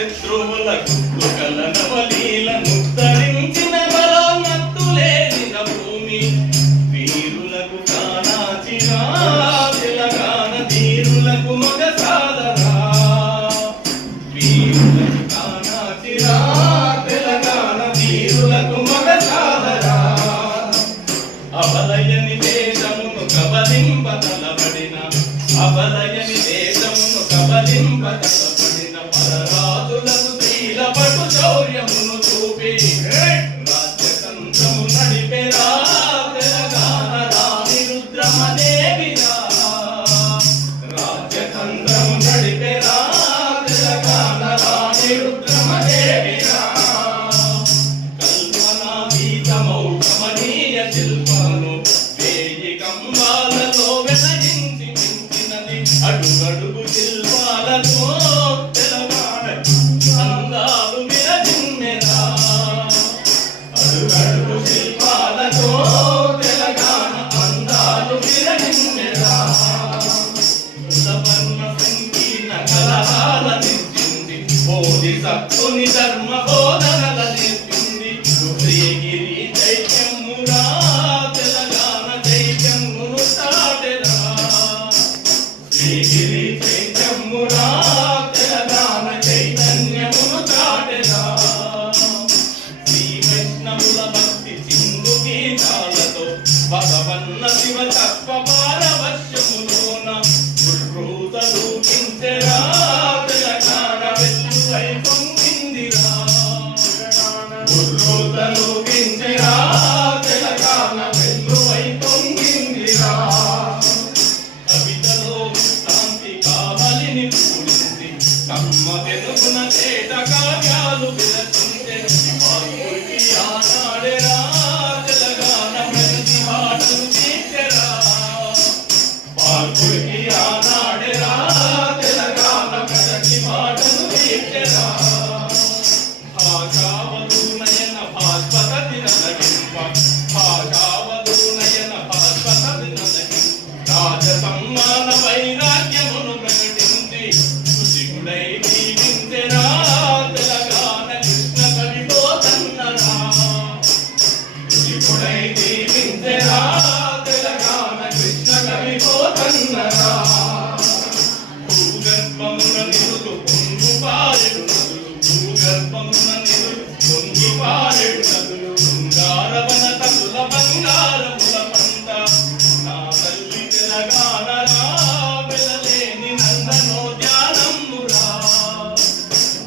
శత్రువుల కుక్కల నవలీల ముత్తరించిన బలోన్మత్తులేనిన భూమి వీరులకు కానాచిరా తెలంగాణ ధీరులకు మగ సాదరా వీరులకు కానాచిరా తెలంగాణ ధీరులకు మగ సాదరా అబలయని దేశమును కబలింప తలబడిన అబలయని దేశమును కబలింప తలబడిన పరరాజులకు స్త్రీల పటు శౌర్యమును చూపి రాజ్యతంత్రము నడిపెరా తెలంగాణ రాణి రుద్రమదేవిరా రాజ్యతంత్రము నడిపెరా తెలంగాణ రాణి రుద్రమదేవిరా కల్పనాతీతమౌకమనీయ శిల్పాను వేయి కంబాలతో వెలగించి మించినది అడుగడుగు శిల్పాలతో తెలంగాణ అందాలు విరజిమ్మెరా అడుగడుగు శిల్పాలతో తెలంగాణ అందాలు విరజిమ్మెరా సవర్ణ సంకీర్ణ కలహాల నించింది బోధిసత్వుని ధర్మ బోధనల నేర్పింది శ్రీగిరి చైత్యమురా తెలంగాణ చైత్యమును చాటెరా శ్రీగిరి చైత్యమురా తెలంగాణ చైతన్యమును చాటెరా శ్రీ వైష్ణవుల భక్తి సింధు గీతాలతో భగవన్న శివ తత్వ పారవశ్యములోన ఉర్రూతలు కించెరా తెలంగాణ వెలుగై